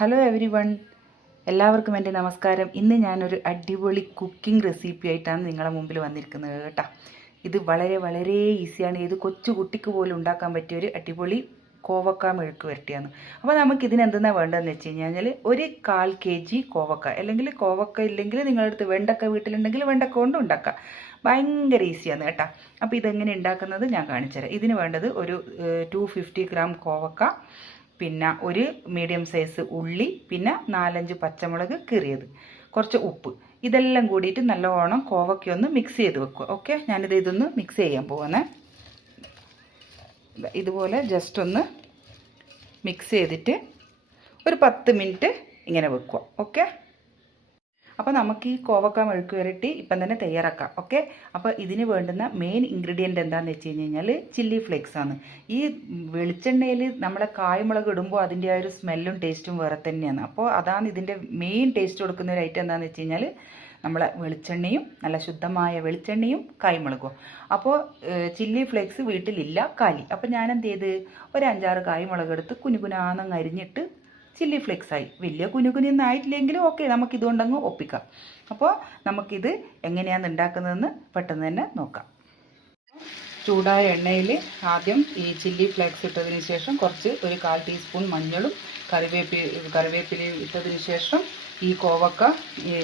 Hello every one, എല്ലാവർക്കും എൻ്റെ നമസ്കാരം. ഇന്ന് ഞാനൊരു അടിപൊളി കുക്കിംഗ് റെസിപ്പി ആയിട്ടാണ് നിങ്ങളുടെ മുമ്പിൽ വന്നിരിക്കുന്നത് കേട്ടോ. ഇത് വളരെ വളരെ ഈസിയാണ്. ഏത് കൊച്ചു കുട്ടിക്ക് പോലും ഉണ്ടാക്കാൻ പറ്റിയൊരു അടിപൊളി കോവക്ക മെഴുക്ക് വരട്ടിയാണ്. അപ്പോൾ നമുക്ക് ഇതിനെന്തെന്നാണ് വേണ്ടതെന്ന് വെച്ച് കഴിഞ്ഞാൽ ഒരു 1/4 kg കോവക്ക, അല്ലെങ്കിൽ കോവക്ക ഇല്ലെങ്കിൽ നിങ്ങളുടെ അടുത്ത് വെണ്ടക്ക വീട്ടിലുണ്ടെങ്കിൽ വെണ്ടക്ക കൊണ്ട് ഉണ്ടാക്കാം. ഭയങ്കര ഈസിയാണ് കേട്ടോ. അപ്പോൾ ഇതെങ്ങനെ ഉണ്ടാക്കുന്നത് ഞാൻ കാണിച്ചുതരാം. ഇതിന് വേണ്ടത് ഒരു 250 ഗ്രാം കോവക്ക, പിന്നെ ഒരു മീഡിയം സൈസ് ഉള്ളി, പിന്നെ 4-5 പച്ചമുളക് കീറിയത്, കുറച്ച് ഉപ്പ്, ഇതെല്ലാം കൂടിയിട്ട് നല്ലോണം കോവയ്ക്കൊന്ന് മിക്സ് ചെയ്ത് വെക്കുക. ഓക്കെ, ഇതൊന്ന് മിക്സ് ചെയ്യാൻ പോകുന്നത്. ഇതുപോലെ ജസ്റ്റ് ഒന്ന് മിക്സ് ചെയ്തിട്ട് ഒരു 10 മിനിറ്റ് ഇങ്ങനെ വെക്കുക. ഓക്കെ, അപ്പോൾ നമുക്ക് ഈ കോവക്ക മെഴുക്ക് വരട്ടി ഇപ്പം തന്നെ തയ്യാറാക്കാം. ഓക്കെ, അപ്പോൾ ഇതിന് വേണ്ടുന്ന മെയിൻ ഇൻഗ്രീഡിയൻറ്റ് എന്താണെന്ന് വെച്ച് കഴിഞ്ഞാൽ ചില്ലി ഫ്ലേക്സ് ആണ്. ഈ വെളിച്ചെണ്ണയിൽ നമ്മളെ കായ്മുളക് ഇടുമ്പോൾ അതിൻ്റെ ആ ഒരു സ്മെല്ലും ടേസ്റ്റും വേറെ തന്നെയാണ്. അപ്പോൾ അതാണ് ഇതിൻ്റെ മെയിൻ ടേസ്റ്റ് കൊടുക്കുന്ന ഒരു ഐറ്റം എന്താണെന്ന് വെച്ച് കഴിഞ്ഞാൽ നമ്മളെ വെളിച്ചെണ്ണയും, നല്ല ശുദ്ധമായ വെളിച്ചെണ്ണയും കായ്മുളകും. അപ്പോൾ ചില്ലി ഫ്ലേക്സ് വീട്ടിലില്ല, കാലി. അപ്പോൾ ഞാൻ എന്ത് ചെയ്ത് ഒരു 5-6 കായ്മുളക് എടുത്ത് കുനുകുനാന്നങ്ങ് അരിഞ്ഞിട്ട് ചില്ലി ഫ്ലേക്സ് ആയി. വലിയ കുനുകുനൊന്നും ആയിട്ടില്ലെങ്കിലും ഓക്കെ, നമുക്കിതുകൊണ്ടങ്ങ് ഒപ്പിക്കാം. അപ്പോൾ നമുക്കിത് എങ്ങനെയാണ് ഉണ്ടാക്കുന്നതെന്ന് പെട്ടെന്ന് തന്നെ നോക്കാം. ചൂടായ എണ്ണയിൽ ആദ്യം ഈ ചില്ലി ഫ്ലേക്സ് ഇട്ടതിന് ശേഷം ഒരു 1/4 ടീസ്പൂൺ മഞ്ഞളും കറിവേപ്പിലയും ഇട്ടതിന് ശേഷം ഈ കോവക്ക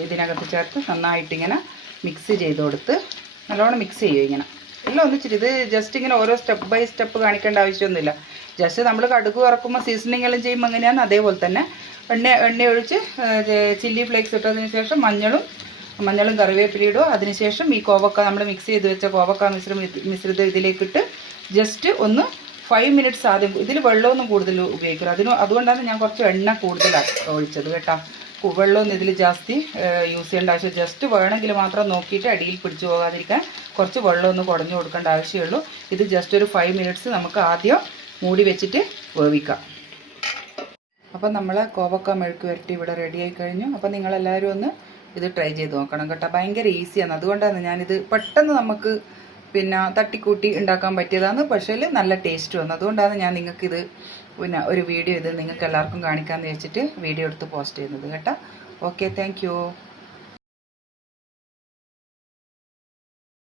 ഇതിനകത്ത് ചേർത്ത് നന്നായിട്ടിങ്ങനെ മിക്സ് ചെയ്ത് കൊടുത്ത് നല്ലോണം മിക്സ് ചെയ്യും. ഇങ്ങനെ എല്ലാം ഒന്നിച്ചിട്ട്, ഇത് ജസ്റ്റ് ഇങ്ങനെ ഓരോ സ്റ്റെപ്പ് ബൈ സ്റ്റെപ്പ് കാണിക്കേണ്ട ആവശ്യമൊന്നുമില്ല. ജസ്റ്റ് നമ്മൾ കടുക് വറക്കുമ്പോൾ സീസണിങ് എല്ലാം ചെയ്യുമ്പോൾ എങ്ങനെയാണ് അതേപോലെ തന്നെ എണ്ണ ഒഴിച്ച് ചില്ലി ഫ്ലേക്സ് ഇട്ടതിന് ശേഷം മഞ്ഞളും കറിവേപ്പിലയും ഇടുക. അതിനുശേഷം ഈ കോവക്ക നമ്മൾ മിക്സ് ചെയ്ത് വെച്ച കോവക്ക മിശ്രിതം ഇതിലേക്കിട്ട് ജസ്റ്റ് ഒന്ന് 5 മിനിറ്റ്സ് ആദ്യം. ഇതിൽ വെള്ളമൊന്നും കൂടുതൽ ഉപയോഗിക്കരുത്. അതുകൊണ്ടാണ് ഞാൻ കുറച്ച് എണ്ണ കൂടുതലാണ് ഒഴിച്ചത് കേട്ടോ. വെള്ളമൊന്നും ഇതിൽ ജാസ്തി യൂസ് ചെയ്യേണ്ട ആവശ്യം, ജസ്റ്റ് വേണമെങ്കിൽ മാത്രം നോക്കിയിട്ട് അടിയിൽ പിടിച്ചു പോകാതിരിക്കാൻ കുറച്ച് വെള്ളമൊന്ന് കുടഞ്ഞു കൊടുക്കേണ്ട ആവശ്യമുള്ളൂ. ഇത് ജസ്റ്റ് ഒരു 5 മിനിറ്റ്സ് നമുക്ക് ആദ്യം മൂടി വെച്ചിട്ട് വേവിക്കാം. അപ്പോൾ നമ്മളെ കോവക്ക മെഴുക്ക് വരട്ടി ഇവിടെ റെഡിയായി കഴിഞ്ഞു. അപ്പോൾ നിങ്ങളെല്ലാവരും ഒന്ന് ഇത് ട്രൈ ചെയ്ത് നോക്കണം കേട്ടോ. ഭയങ്കര ഈസിയാണ്. അതുകൊണ്ടാണ് ഞാനിത് പെട്ടെന്ന് നമുക്ക് തട്ടിക്കൂട്ടി ഉണ്ടാക്കാൻ പറ്റിയതാണ്. പക്ഷേ നല്ല ടേസ്റ്റ് വന്നു. അതുകൊണ്ടാണ് ഞാൻ നിങ്ങൾക്കിത് ഒരു വീഡിയോ നിങ്ങൾക്ക് എല്ലാവർക്കും കാണിക്കാമെന്ന് വെച്ചിട്ട് വീഡിയോ എടുത്ത് പോസ്റ്റ് ചെയ്യുന്നത് കേട്ടോ. Okay, thank you.